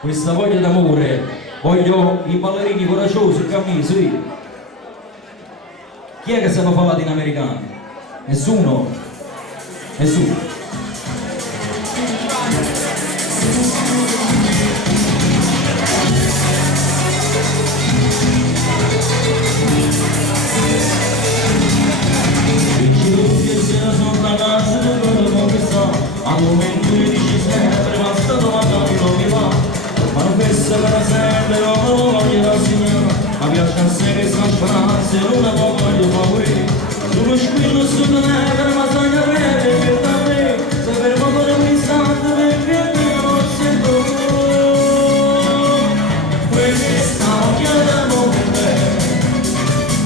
questa voglia d'amore, voglio i ballerini coraggiosi, cammini. Chi è che se lo fa latinoamericano? Nessuno? Nessuno? Al momento mi dici sempre ma sta domanda non mi va, ma non penso per sempre non lo voglio rassegnare, ma piace a sé che sta speranza e non la voglio favorire, sullo squillo su di me per ma sogna bene che da me se fermo per un istante perché non sento questa voglia d'amore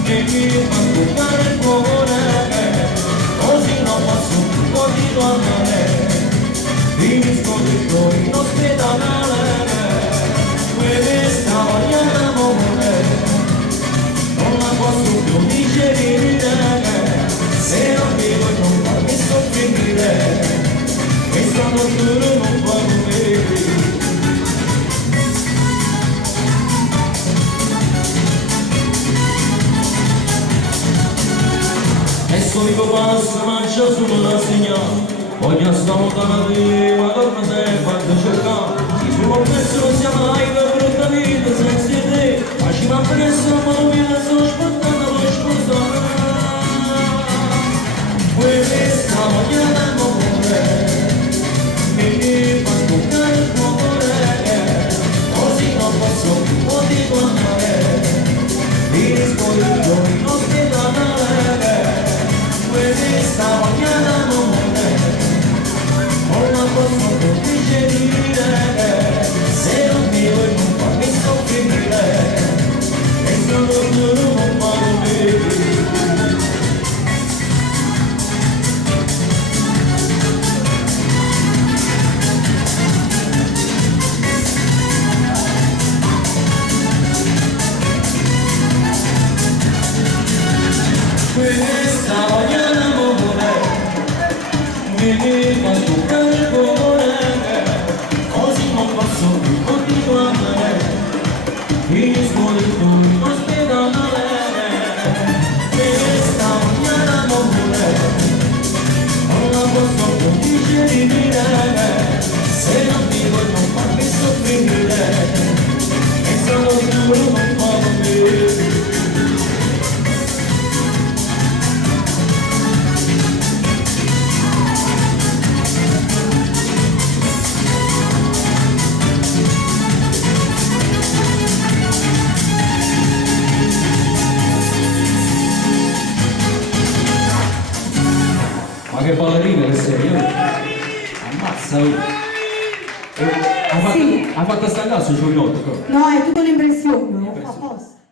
che mi fa toccare il cuore, così non posso continuare. Finisco tutto in ospedale, questa voglia d'amore non la posso più digerire, se non vivo e non farmi soffrire, questa tortura non fa morire. Adesso dico passo, mangia solo da segnare. Voglio stavolta te, ma torna sempre a cercare. Si sul pezzo non siamo mai per brutta vita senza te, ma ci va presso ma non mi sto aspettando lo sposare. Questa voglia d'amore mi fa toccare il cuore, così non posso più continuare. Finisco il giorno in ospedale, questa voglia d'amore non la posso più digerire, se non vivo e non farmi soffrire, e sono duro non fa morire. Questa voglia d'amore mi fa toccare il cuore, così non posso più continuare, finisco il tuo in ospedale. Questa voglia d'amore non la posso più digerire, se non vivo e non farmi soffrire, e sono duro non fa morire. Ma che ballerina che sei, ammazza! Sì. Hai fatto sta cazzo, Giovinotto? No, è tutta un'impressione, lo fa apposta.